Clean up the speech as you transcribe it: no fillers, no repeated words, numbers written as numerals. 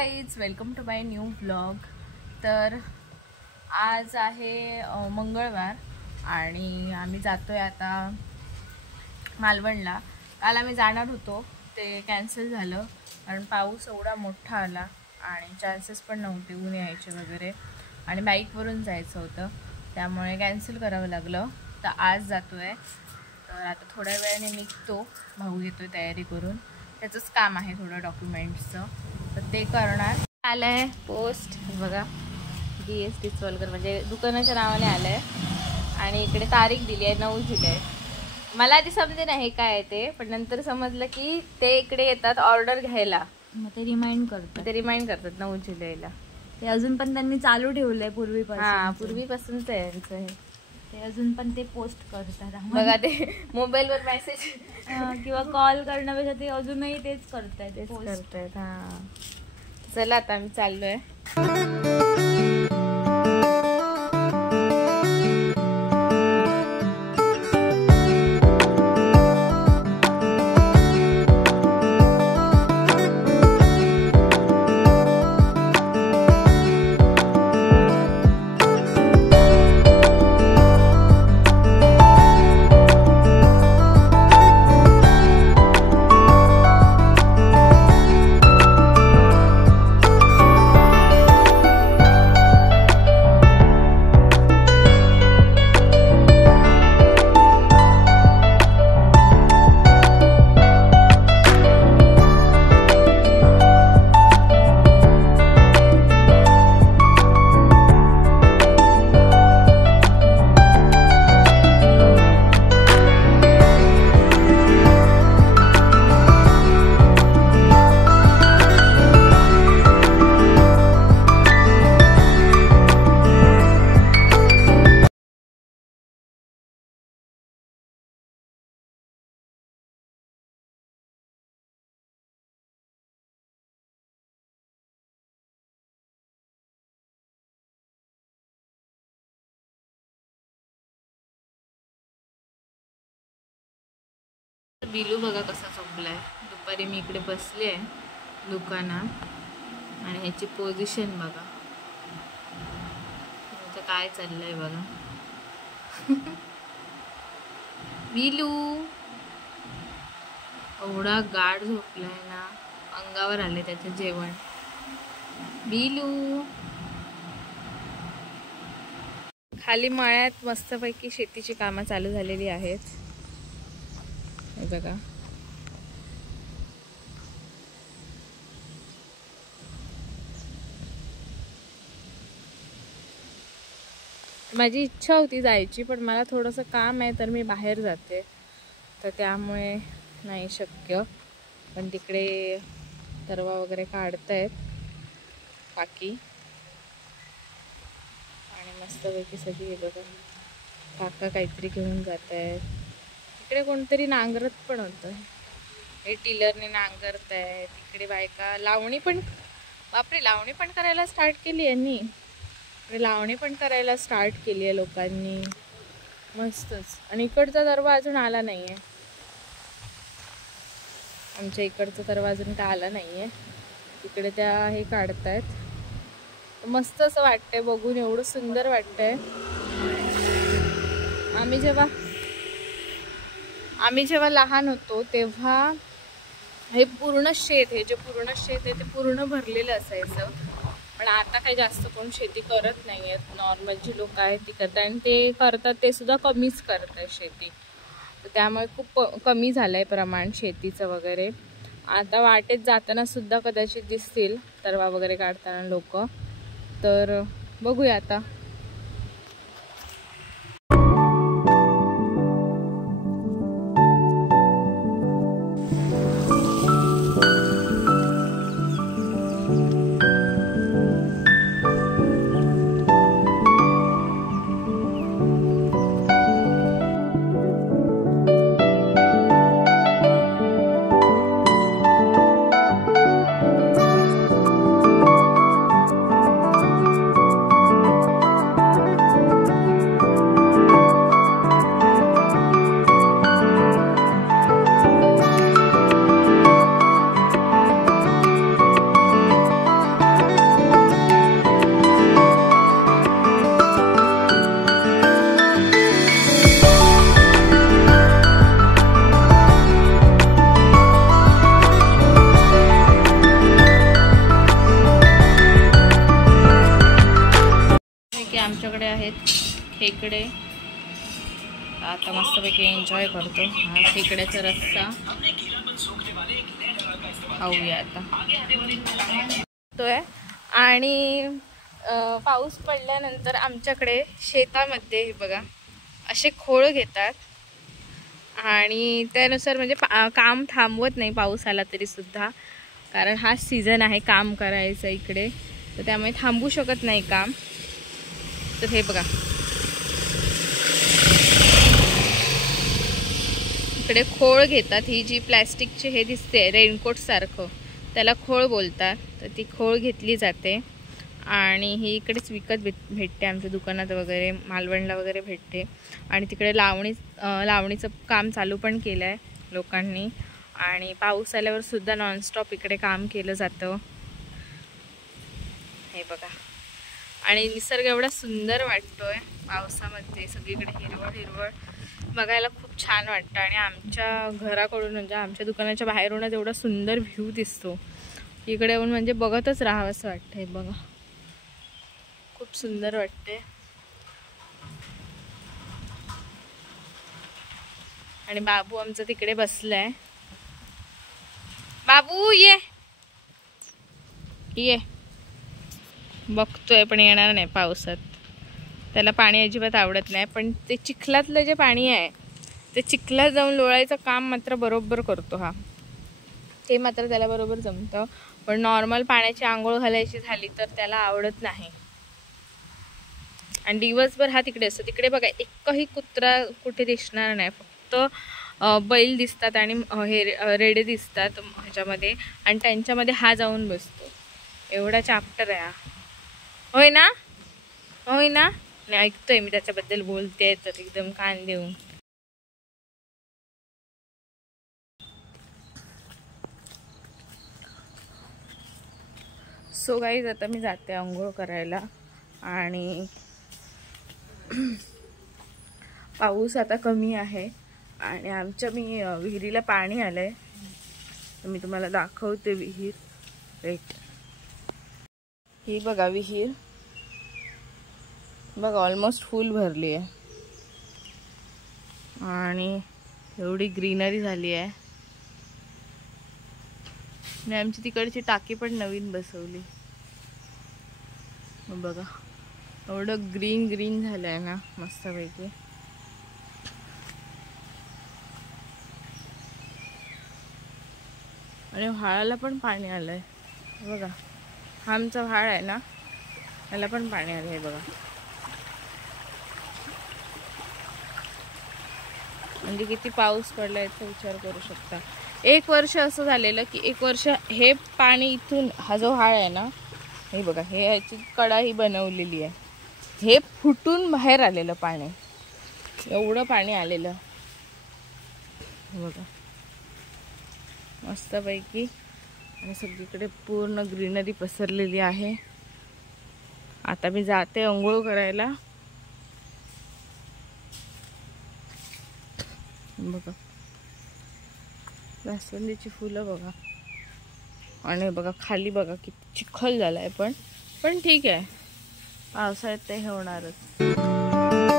Guys, welcome to my new vlog. तर आज आहे मंगळवार आणि आम्ही जातोय आता मालवणला। काल आम्ही जाणार होतो, ते कॅन्सल झालं कारण पाऊस एवढा मोठा आला आणि चान्सेस पण नव्हते ऊन यायचे वगैरे आणि बाईकवरून जायचं होतं, त्यामुळे कॅन्सल करावं लागलं। तर आज जातोय, तर आता थोड्या वेळाने निघतो। भाऊ येतोय तयारी करून, त्याचंच काम आहे थोडं डॉक्युमेंट्सचं, तर ते करणार। आलंय पोस्ट बघा, DST सोलकर म्हणजे दुकानाच्या नावाने आलंय आणि इकडे तारीख दिली आहे 9 जुलै। मला आधी समजे नाही काय आहे ते, पण नंतर समजलं की ते इकडे येतात ऑर्डर घ्यायला, मग ते रिमाइंड करतात 9 जुलैला। ते अजून पण त्यांनी चालू ठेवलंय पूर्वीपासून। हां, पूर्वीपासूनच आहे यांचं हे। ते अजून पण ते पोस्ट करतात बघा, ते मोबाईलवर मेसेज किंवा कॉल करण्यापेक्षा ते अजूनही तेच करतायत। हां, चला आता आम्ही चाललोय। बिलू बघा कसा झोपलाय। दुपारी मी इकडे बसले आहे दुकानात आणि ह्याची पोझिशन बघा, ह्याचं काय चाललंय बघा। बिलू एवढा गाढ झोपलाय ना, अंगावर आले त्याचं जेवण। बिलू खाली मळ्यात मस्तपैकी शेतीची कामं चालू झालेली आहेत, हे बघा। माझी इच्छा होती जायची, पण मला थोडंसं काम आहे, तर मी बाहेर जाते, तर त्यामुळे नाही शक्य। पण तिकडे तरवा वगैरे काढतायत काकी आणि मस्तपैकी सगळी हे बघा, काका काहीतरी घेऊन जात आहेत। इकडे कोणतरी नांगरत पण होतं, हे टिलरने नांगरत आहे। तिकडे बायका लावणी पण, बापरे, लावणी पण करायला स्टार्ट केली यांनी। लावणी पण करायला स्टार्ट केली आहे लोकांनी, मस्तच। आणि इकडचा तरवा अजून आला नाही आहे, आमच्या इकडचा तरवा अजून काय आला नाही आहे। तिकडे त्या हे काढतायत, मस्त असं वाटतंय बघून, एवढं सुंदर वाटतंय। आम्ही जेव्हा लहान होतो तेव्हा हे पूर्ण शेत, हे जे पूर्ण शेत आहे ते पूर्ण भरलेलं असायचं, पण आता काही जास्त कोण शेती करत नाही आहेत। नॉर्मल जी लोक आहेत ती करतात, आणि ते करतात ते सुद्धा कमीच करत आहे शेती, तर त्यामुळे खूप कमी झालं आहे प्रमाण शेतीचं वगैरे। आता वाटेत जाताना सुद्धा कदाचित दिसतील तरवा वगैरे काढताना लोक, तर बघूया आता। खेकडे आता मस्तपैकी एन्जॉय करतो. हा खेकड्याचा रस्सा खाऊया आता. आणि पाऊस पडल्यानंतर आमच्याकडे शेतामध्ये हे बघा असे खोळ घेतात आणि त्यानुसार म्हणजे काम थांबवत नाही पाऊस आला तरी सुद्धा, कारण हा सीझन आहे काम करायचं इकडे, तर त्यामुळे थांबू शकत नाही काम. तर हे बघा इकडे खोळ घेतात. ही जी प्लॅस्टिकची हे दिसते रेनकोट सारखं त्याला खोळ बोलतात, तर ती खोळ घेतली जाते आणि ही इकडेच विकत भेटते आमच्या दुकानात वगैरे, मालवणला वगैरे भेटते. आणि तिकडे लावणीचं काम चालू पण केलं आहे लोकांनी आणि पाऊस आल्यावर सुद्धा नॉनस्टॉप इकडे काम केलं जातं. हे बघा आणि निसर्ग एवढा सुंदर वाटतोय पावसामध्ये, सगळीकडे हिरवळ हिरवळ बघायला खूप छान वाटतं. आणि आमच्या घराकडून म्हणजे आमच्या दुकानाच्या बाहेरूनच एवढा सुंदर व्ह्यू दिसतो इकडे येऊन, म्हणजे बघतच राहावं असं वाटतं. हे बघा खूप सुंदर वाटते. आणि बाबू आमचा तिकडे बसलाय. बाबू ये ये, बघतोय पण येणार नाही पावसात, त्याला पाणी अजिबात आवडत नाही. पण ते चिखलातलं जे पाणी आहे ते चिखलात जाऊन लोळायचं काम मात्र बरोबर करतो हा, ते मात्र त्याला बरोबर जमतं. पण नॉर्मल पाण्याची आंघोळ घालायची झाली तर त्याला आवडत नाही. आणि दिवसभर हा तिकडे असतो. तिकडे बघा एकही कुत्रा कुठे दिसणार नाही, फक्त बैल दिसतात आणि हे रेडे दिसतात ह्याच्यामध्ये, आणि त्यांच्यामध्ये हा जाऊन बसतो. एवढा चॅप्टर आहे हा. होय ना, होय ना. नाही ऐकतोय मी त्याच्याबद्दल बोलते तर एकदम कान देऊन. सो गाईज आता मी जाते आंघोळ करायला आणि पाऊस आता कमी आहे आणि आमच्या विहिरीला पाणी आलंय, तर मी तुम्हाला दाखवते विहीर. वेट, ही बघा विहीर बघा ऑलमोस्ट फुल भरली आहे आणि एवढी ग्रीनरी झाली आहे. मी आमची तिकडची टाकी पण नवीन बसवली. बघा एवढं ग्रीन ग्रीन झालंय ना मस्तपैकी. आणि व्हाळाला पण पाणी आलंय बघा. हा आमचा व्हाळ आहे ना, त्याला पण पाणी आलंय बघा. म्हणजे किती पाऊस पडलाय याचा विचार करू शकता. एक वर्ष असं झालेलं की एक वर्ष हे पाणी इथून, हा जो व्हाळ आहे ना, हे बघा हे याची कडा ही बनवलेली आहे, हे फुटून बाहेर आलेलं पाणी, एवढं पाणी आलेलं बघा मस्तपैकी. आणि सगळीकडे पूर्ण ग्रीनरी पसरलेली आहे. आता मी जाते अंघोळ करायला. बघा जास्वंदीची फुलं बघा, आणि बघा खाली बघा किती चिखल झालाय, पण ठीक आहे, पावसाळ्यात ते होणारच.